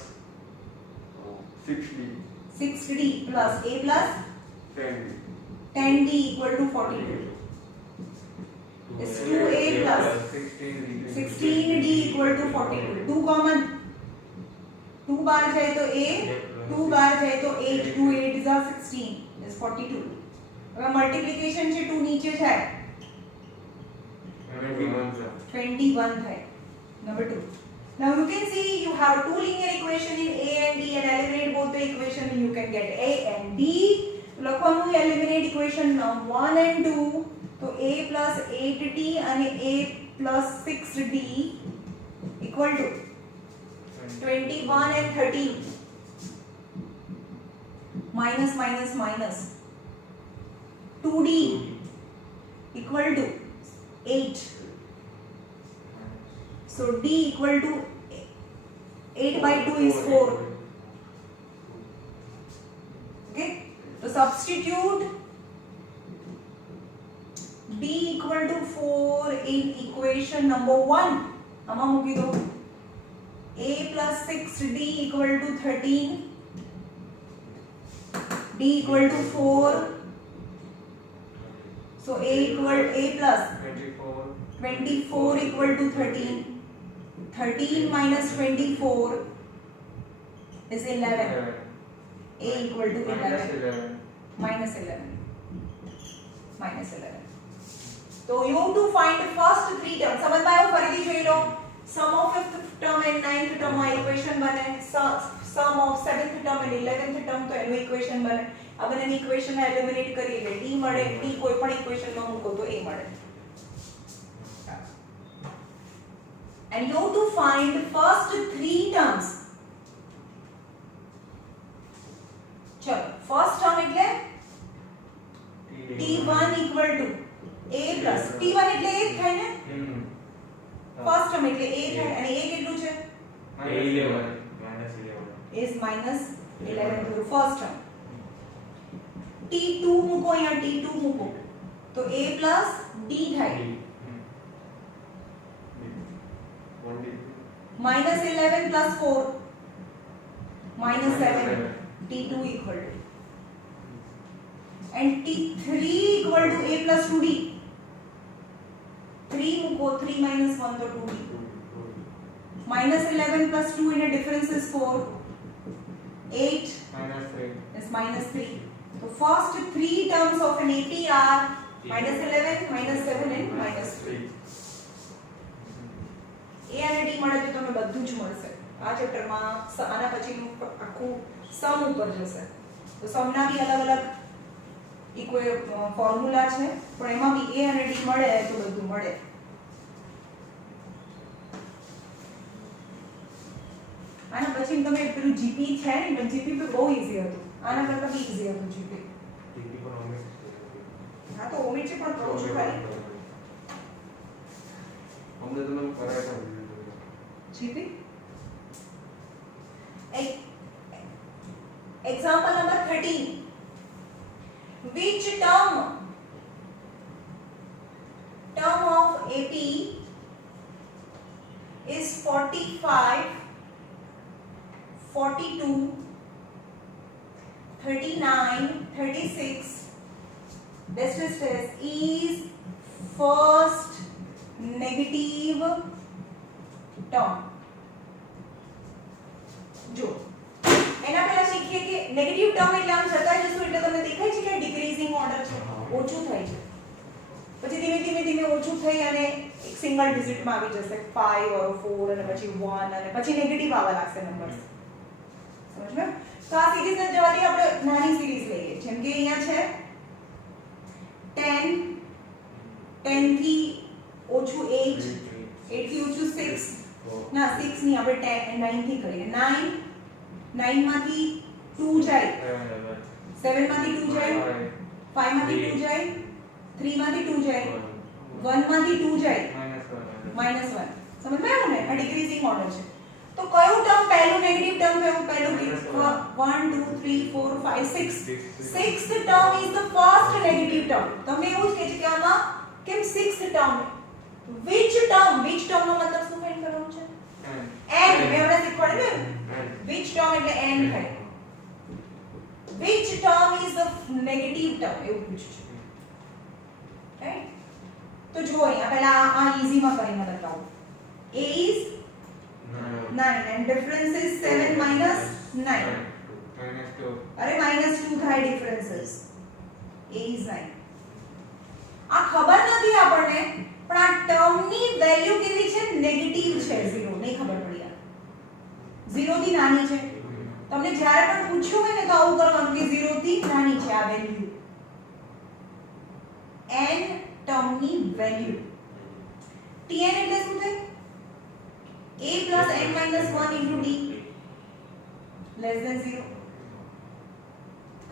6d 6d plus a plus 10d 10d equal to 42. It's 2a plus 16d equal to 42. 2 common. 2 बार जाए तो a, 2 बार जाए तो 8. 2 8 is 16 is 42. अब मल्टीप्लिकेशन से 2 नीचे जाए 21 है. Number 2. Now you can see you have two linear equation in a and d and eliminate both the equation and you can get a and d. લખવાનું eliminate equation 1 and 2 તો a plus 8d અને a plus 6d equal to 21 and 13 minus minus minus 2d equal to 8. So d equal to 8 by 2 is 4. Okay, so substitute d equal to 4 in equation number 1. આમાં મૂકી દો a plus 6d equal to 13. d equal to 4. So a plus 24 equal to 13. 13 minus 24 is 11. A equal to 11. Minus 11. So you have to find the first three terms. समझ में आया? फरीदी જોઈ લો. Sum of 5th term and 9th term માં equation બને. Sum of 7th term and 11th term તો એનું equation બને. આ બંનેની equation ને eliminate કરી એટલે d મળે. d કોઈ પણ equation માં મૂકો તો a મળે. And you have to find the first three terms. चलो first term એટલે t1 equal to a plus t1 એટલે 1 થાય ને first term એટલે a થાય અને a કેટલું છે is minus 11 through first term. t2 મૂકો અહીંયા t2 મૂકો તો a plus d થાય minus 11 plus 4 minus 7 t2 equal to and t3 equal to a plus 2d 3 મૂકો 3 minus 1 તો 2d minus 11 plus 2 in a difference is 4 8 is minus 3. So first three terms of an AP are minus 11 minus 7 and minus 3. a અને d મળે તો તમને બધું જ મળશે. આ ચેપ્ટરમાં આના પછીનું આખું સમ ઉપર જશે તો સમના બી અલગ અલગ ફોર્મ્યુલા છે પણ એમાં બી a અને d મળે તો બધું મળે. આના પછી તમે પેલું જીપી છે ને પણ જીપી તો બહુ ઈઝી હતું. આના કરતા બી ઈઝી હતું જીપી. હા તો ઓમિટ છે પણ કહું છું ખાલી हमने तो नाम कराया था GP. Example number 13. Which term of AP is 45, 42, 39, 36 this is first negative term. जो એના પહેલા શીખીએ કે નેગેટિવ ટર્મ એટલે આમ જતા જશું એટલે તમને દેખાય છે કે ડિક્રીઝિંગ ઓર્ડર છે, ઓછું થાય છે, પછી ધીમે ધીમે ધીમે ઓછું થઈ અને એક સિંગલ ડિજિટમાં આવી જશે 5 or 4 અને પછી 1 અને પછી નેગેટિવ આવવા લાગશે નંબર્સ. સમજ્યો? તો આ સિરીઝને જવાથી આપણે નાની સિરીઝ લઈએ, જેમ કે અહીંયા છે 10 10 થી ઓછું 8 8 થી ઓછું 6 ના 6 ની આપણે 9 થી કરીએ 9 9 માંથી 2 જાય 7 માંથી 2 જાય 5 માંથી 2 જાય 3 માંથી 2 જાય 1 માંથી 2 જાય -1. સમજમાં આવ્યું ને? આ ડિક્રીઝિંગ ઓર્ડર છે. તો કયું ટર્મ પહેલું નેગેટિવ ટર્મ થયું? પહેલું 1 2 3 4 5 6 sixth term is the first negative term. તમને એવું જ કહે છે કે આમાં કેમ સિક્સ્થ ટર્મ? which term નો મતલબ શું ફાઇન્ડ કરવાનું છે? n. મેં હમણાં શીખવાડ્યું ને which term એટલે n થાય. which term is the negative term એવું પૂછ્યું છે, રાઈટ? તો જો અહીંયા પહેલા આ ઈઝી માં કરીને બતાવું. a is 9 and difference is 7 minus 9. અરે -2 થાય ડિફરન્સીસ. a is 9. આ ખબર નથી આપણને, પણ આ ટર્મની વેલ્યુ કેવી છે? નેગેટિવ છે, 0. નહીં ખબર પડી આ 0 થી નાની છે. તમને જ્યારે પણ પૂછ્યું હોય ને તો આવું કરવાનું કે 0 થી નાની છે આ વેલ્યુ. n ટર્મની વેલ્યુ. tn એટલે શું થાય? a plus n minus 1 into d less than 0.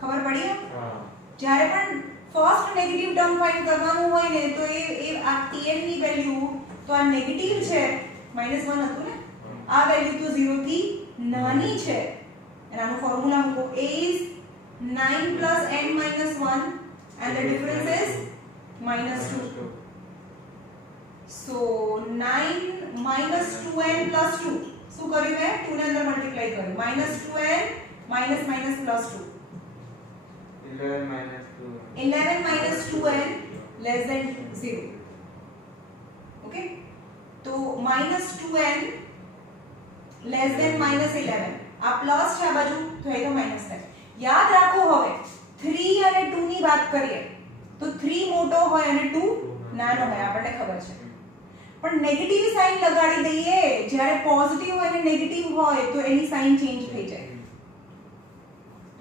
ખબર પડી? જ્યારે પણ ફર્સ્ટ નેગેટિવ ટર્મ ફાઇન્ડ કરવાનું હોય ને તો એ આ tn ની વેલ્યુ તો આ નેગેટિવ છે, -1 હતું ને, આ વેલ્યુ તો 0 થી નાની છે. અને આનો ફોર્મ્યુલા મૂકો. a is 9 plus n minus 1 and the difference is -2. so 9 minus 2n plus 2 શું કર્યું મેં? 2 ને અંદર મલ્ટીપ્લાય કર્યું. -2n minus minus plus 2 11 minus 2n less than 0. okay, તો -2n less than -11. આ પ્લસ છે આ બાજુ તો એ તો માઈનસ થાય. યાદ રાખો હવે 3 અને 2 ની વાત કરીએ તો 3 મોટો હોય અને 2 નાનો હોય, આપણને ખબર છે. પણ નેગેટિવ સાઇન લગાડી દઈએ જ્યારે પોઝિટિવ હોય અને નેગેટિવ હોય તો એની સાઇન ચેન્જ થઈ જાય,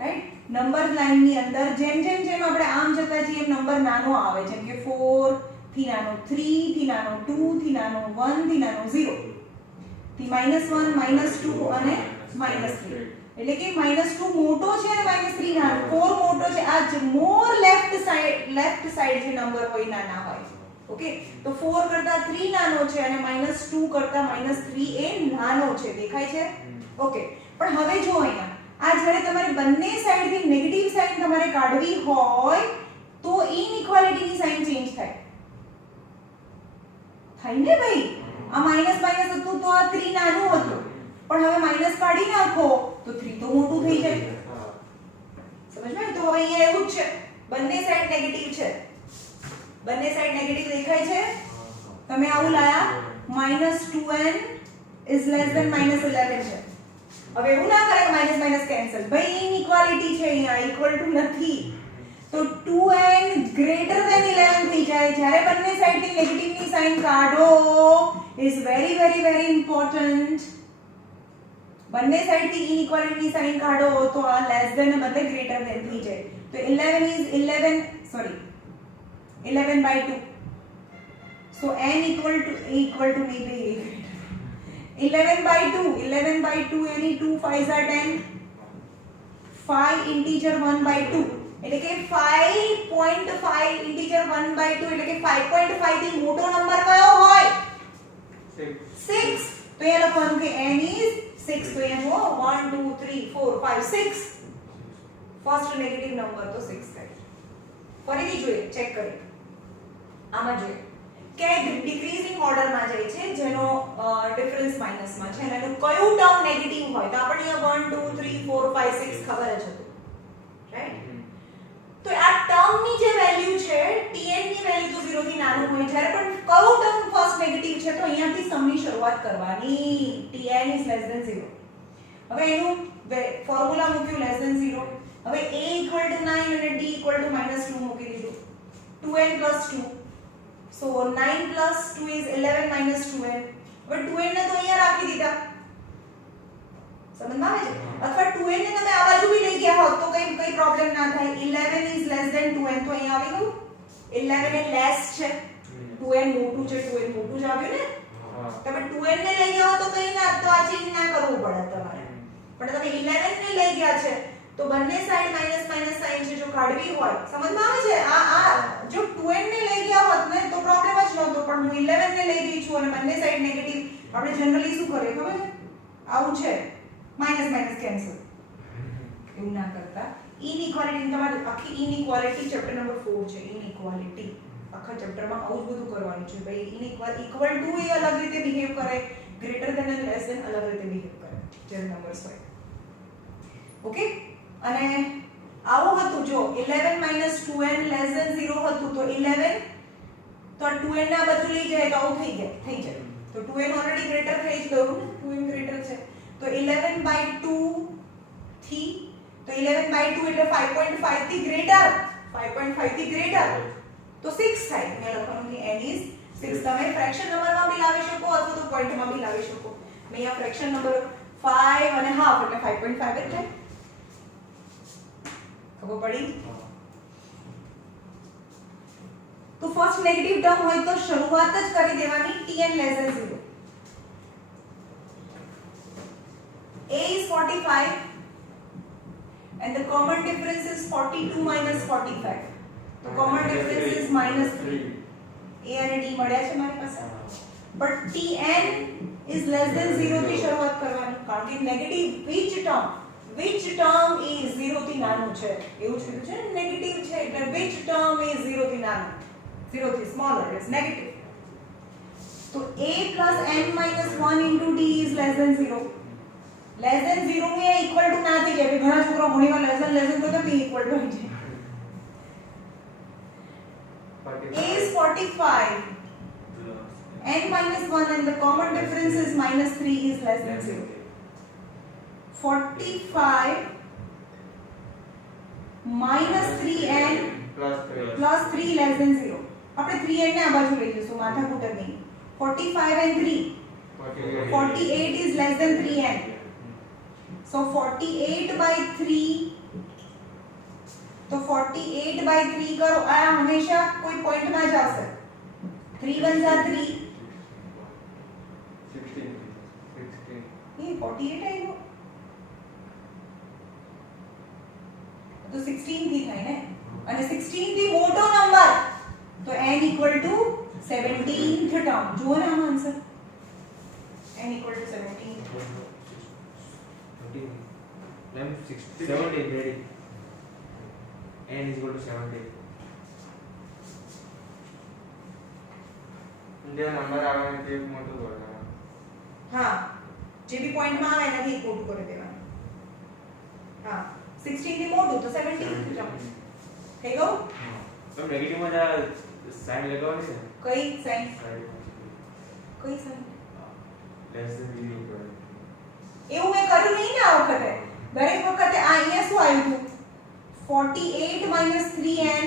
રાઈટ? નંબર લાઈન ની અંદર જેમ જેમ જેમ આપણે આમ જતા જઈએ એમ નંબર નાનો આવે, જેમ કે 4 થી નાનો 3 થી નાનો 2 થી નાનો 1 થી નાનો 0 થી -1 -2 અને -3. એટલે કે -2 મોટો છે અને -3 નાનો. 4 મોટો છે, આ મોર લેફ્ટ સાઈડ જે નંબર હોય નાના હોય. ઓકે, તો 4 કરતા 3 નાનો છે અને -2 કરતા -3 એ નાનો છે. દેખાય છે? ઓકે, પણ હવે જો અહીંયા આ જ્યારે તમારે બંને સાઈડથી નેગેટિવ સાઈન તમારે કાઢવી હોય તો ઇનઇક્વાલિટીની સાઈન ચેન્જ થાય ને ભાઈ? આ માઈનસ માઈનસ હતું તો આ 3 નાનું હતું, પણ હવે માઈનસ કાઢી નાખો તો 3 તો મોટું થઈ જાય. સમજમાં? તો હવે અહીંયા એવું જ છે, બંને સાઈડ નેગેટિવ છે. બંને સાઈડ નેગેટિવ દેખાય છે. તમે આવું લાયા -2n is less than -11 છે. હવે એવું ના કરે કે માઈનસ માઈનસ કેન્સલ. ભાઈ ઇનઇક્વાલિટી છે, અહીંયા ઇક્વલ ટુ નથી. તો 2n greater than 11 થઈ જાય જ્યારે બંને સાઈડથી નેગેટિવની સાઈન કાઢો. is very very very important. બંને સાઈડથી ઇનઇક્વાલિટીની સાઈન કાઢો તો આ લેસ ધેન ને બદલે ગ્રેટર ધેન થઈ જાય. તો 11 is 11/2. so n equal to maybe 11/2 यानी 2 5s are 10. 5 integer 1/2 એટલે કે 5.5 integer 1/2 એટલે કે 5.5 થી મોટો નંબર કયો હોય? 6. તો એ લખવાનું કે n is 6. તો અહીંયા જો 1 2 3 4 5 6 ફર્સ્ટ નેગેટિવ નંબર તો 6 થાય. ફરીથી જોઈએ, ચેક કરીએ. આમાં જોઈએ કે ડિક્રીઝિંગ ઓર્ડરમાં જાય છે જેનો ડિફરન્સ માઈનસમાં છે અને એનું કયું ટર્મ નેગેટિવ હોય તો આપણે અહીંયા 1 2 3 4 5 6 ખબર જ હતું, રાઈટ? તો આ ટર્મની જે વેલ્યુ છે tn ની વેલ્યુ તો 0 થી નાનું હોય. જ્યારે પણ કયું ટર્મ ફર્સ્ટ નેગેટિવ છે તો અહીંયાથી સમની શરૂઆત કરવાની. tn is less than 0. હવે એનું ફોર્મ્યુલા મૂક્યું લેસ ધેન 0. હવે a equal to 9 અને d equal to -2 મૂકી દીધું. 2n plus 2. So 9 plus 2 is 11 minus 2n. હવે 2n ને તો અહીંયા રાખી દીધા. સમજમાં આવે છે? અથવા 2n ને તમે આ બાજુ બી લઈ ગયા હોત તો કઈ પ્રોબ્લેમ ના થાય. 11 is less than 2n તો અહીંયા આવી ગયું. 11 એ લેસ છે. 2n મોટું છે, 2n મોટું જ આવ્યું ને. તમે 2n ને લઈ ગયા હો તો કઈ ના, તો આ ચેન્જ ના કરવું પડે તમારે. પણ તમે 11 ને લઈ ગયા છે તો બંને સાઈડ માઈનસ માઈનસ સાઈન છે, જો કાઢવી હોય સમજમાં આવે છે? આ જો 2n ને લઈ ગયા હોત ને તો પ્રોબ્લેમ જ નહોતો, પણ હું 11 ને લઈ ગઈ છું અને બંને સાઈડ નેગેટિવ. આપણે જનરલી શું કરીએ ખબર છે? આવું છે, માઈનસ માઈનસ કેન્સલ. એવું ના કરતા. ઇનઇક્વાલિટી તમારે આખી ઇનઇક્વાલિટી ચેપ્ટર નંબર 4 છે. ઇનઇક્વાલિટી આખા ચેપ્ટરમાં આવું જ બધું કરવાનું છે ભાઈ. ઇક્વલ ટુ એ અલગ રીતે બિહેવ કરે, ગ્રેટર ધેન અને લેસ ધેન અલગ રીતે બિહેવ કરે જ્યારે નંબર્સ હોય. ઓકે? અને આવું હતું જો 11 2n લેસ ધેન 0 હતું તો 11 તો 2n ના બધું લઈ જાય તો આવું થઈ જાય. તો 2n ઓલરેડી ગ્રેટર થઈ જ ગયું ને, 2n ગ્રેટર છે તો 11/2 થી, તો 11/2 એટલે 5.5 થી ગ્રેટર, 5.5 થી ગ્રેટર તો 6 થાય. મેં લખવાનું કે n is 6. તમે ફ્રેક્શન નંબરમાં બી લાવી શકો અથવા તો પોઈન્ટમાં બી લાવી શકો. મેં અહીંયા ફ્રેક્શન નંબર 5 અને હાફ એટલે 5.5 જ થાય. ખબર પડી? તો ફર્સ્ટ નેગેટિવ ટર્મ હોય તો શરૂઆત જ કરી દેવાની tn less than 0. a is 45 and the common difference is 42 minus 45. The common difference is -3. a અને d મળ્યા છે મારી પાસે. but tn is less than 0 થી શરૂઆત કરવાની, કારણ કે નેગેટિવ which term is 0 થી નાનું છે એવું જ કીધું છે ને. નેગેટિવ છે એટલે which term is 0 થી નાનું, 0 થી smaller is negative. તો a plus n minus 1 into d is less than 0. less than 0 में equal to ના થઈ જાય. ઘણા છોકરો ઘણીવાર less than તો બી equal to થઈ જાય. a is 45 n minus 1 and the common difference is -3 is less than 0. 45 minus 3n plus 3 less than 0. આપણે 3n ને આ બાજુ લઈ જઈશું, માથાકૂટ નહીં. 45 and 3 48 is less than 3n. So 48/3 तो 48/3 करो. आ हमेशा कोई पॉइंट में जा सकते. 3 1 जा 3 16 ये 48 है वो तो 16 थी થાય ને. અને 16 થી મોટો નંબર તો n equal to 17th term. જુઓ ને આનો answer n equal to 17. 17 ready. n is equal to 17. જે નંબર આવે ને તે મોટું કરી દેવાનું. હા, જે બી પોઈન્ટ માં આવે એનાથી મોટું કરી દેવાનું. હા, 16 થી મોટું તો 17th ટર્મ થઈ ગયું. તો નેગેટિવ માં જા સાઈન લગાવવાની છે. કઈ સાઈન? કઈ સાઈન? લેસ ધેન 0 પર. એવું મેં કર્યું નહીં ને આ વખતે. દરેક વખતે આ અહીંયા શું આવ્યું હતું? 48 3n.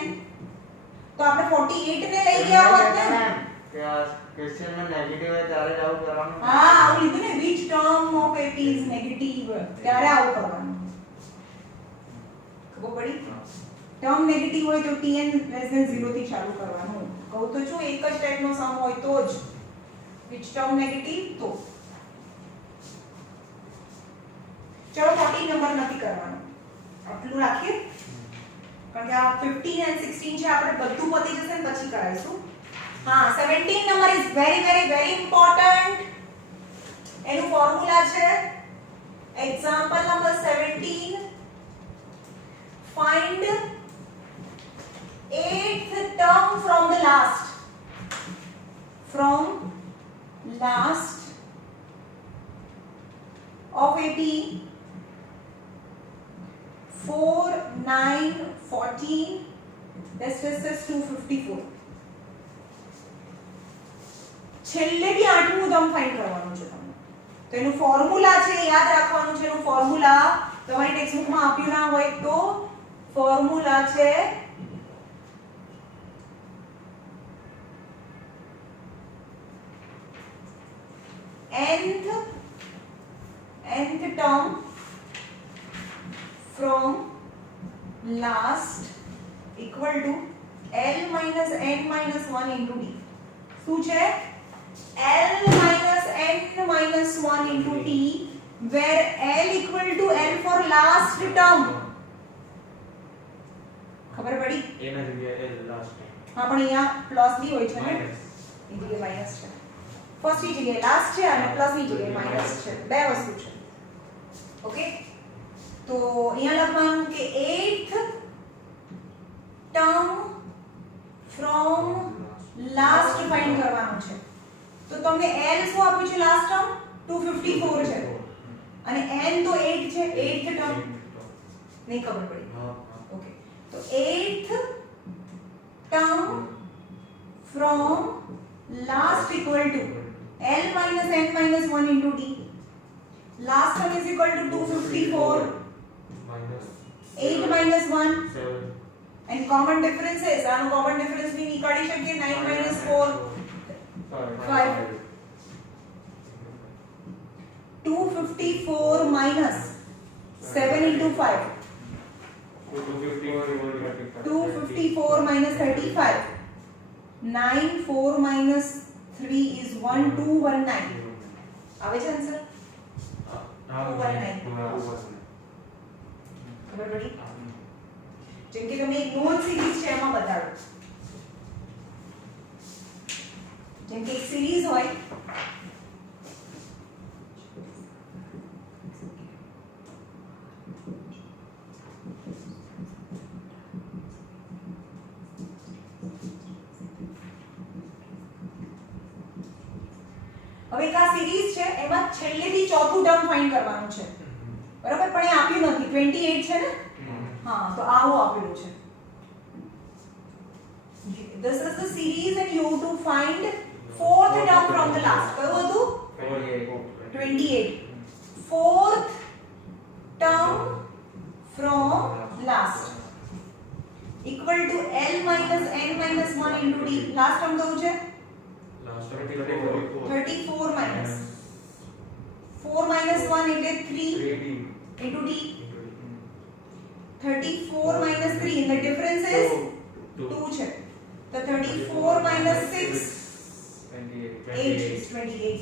તો આપણે 48 ને લઈ ગયા હોત ને કે આ ક્વેશ્ચન માં નેગેટિવ હોય ત્યારે જ આવું કરવાનું. હા, આવું લીધું ને which term of AP is negative ત્યારે આવું કરવાનું. ખબર પડી? ટર્મ નેગેટિવ હોય તો tn less than 0 થી ચાલુ કરવાનું. કહું તો છું એક જ ટાઈપનો સમ હોય તો જ. which term negative તો ચલો 14 નંબર નથી કરવાનો. આટલું રાખીએ કારણ કે આ 15 અને 16 છે, આપણે બધું પતી જશે ને પછી કરાવીશું. હા, 17 નંબર ઇઝ વેરી ઇમ્પોર્ટન્ટ. એનું ફોર્મ્યુલા છે example number 17. find 8th term from the last of AP 4 9 14 this is 254. છેલ્લેથી આઠમું ટર્મ ફાઇન્ડ કરવાનું છે તમને. તો એનું ફોર્મ્યુલા છે યાદ રાખવાનું છે. એનું ફોર્મ્યુલા તમારી ટેક્સ્ટ બુકમાં આપ્યું ના હોય તો ફોર્મ્યુલા છે nth term from last equal to L minus n minus 1 into D. શું છે? L minus n minus 1 into T, where L equal to L for last term. ખબર પડી? એના જગ્યાએ લાસ્ટ હા પણ અહીંયા પ્લસ બી હોય છે ને, માઈનસ એ જગ્યાએ માઈનસ છે. ફર્સ્ટ ની જગ્યાએ લાસ્ટ છે અને પ્લસ ની જગ્યાએ માઈનસ છે. બે વસ્તુ છે. ઓકે, તો અહીંયા લખવાનું કે 8th term from last find કરવાનું છે. તો તમને L શું આપ્યું છે? લાસ્ટ ટર્મ 254 છે અને n તો 8 છે. 8th ટર્મ નહીં ખબર પડી. ઓકે, તો 8th term from last equal to L minus n minus 1 into D. Last term is equal to 254. Minus 8 minus 1 7 and common difference is આનો common difference भी निकाળી શકીએ. 9 minus 4 5. 254 minus 7 into 5. 254 minus 35. 9 4 minus 3 is 1219. આવે છે answer? 219. ખબર પડી? જેમ કે તમે એક નોન સિરીઝ છે એમાં બતાડો. જેમ કે એક સિરીઝ હોય હવે એક આ સિરીઝ છે એમાં છેલ્લેથી ચોથું ટર્મ ફાઇન્ડ કરવાનું છે. બરાબર, પણ એ આપ્યું નથી. 28 છે ને? હા, તો આવું આપેલું છે. This is the series and you have to find fourth term from the last. કયું હતું? 28. Fourth term from last equal to L minus n minus 1 into D. Last term કયું છે? લાસ્ટ 34 minus 4 minus 1 એટલે 3 into D. 34 minus 3 and the difference is 2 છે. તો 34 minus 6 8 is 28.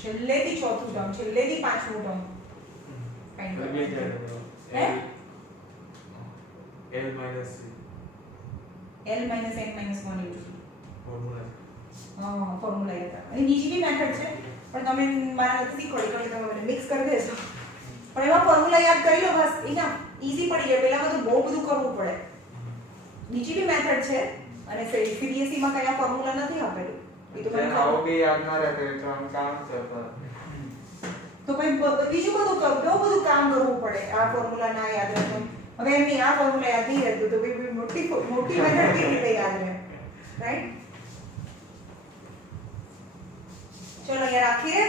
છેલ્લેથી ચોથું term, છેલ્લેથી પાંચમું term find કરવાનું. હે? L minus L minus n minus 1 into D. Formula હા, ફોર્મ્યુલા હતા. અને બીજી બી મેથડ છે પણ તમે મારા નથી શીખવાડી કે તમે મને મિક્સ કરી દેશો. પણ એમાં ફોર્મ્યુલા યાદ કરી લો બસ. એના ઈઝી પડી જાય. પહેલા બધું બહુ બધું કરવું પડે. બીજી બી મેથડ છે અને સીબીએસઈ માં કયા ફોર્મ્યુલા નથી આપેલું. એ તો મને આવો બી યાદ ના રહે તો કામ છે તો પછી બીજું બધું બહુ બધું કામ કરવું પડે. આ ફોર્મ્યુલા ના યાદ રહે તો હવે એમની આ ફોર્મ્યુલા યાદ નહીં રહેતું તો ભાઈ મોટી મેથડ કેવી રીતે યાદ રહે? રાઈટ? ચલો અહીંયા રાખીએ.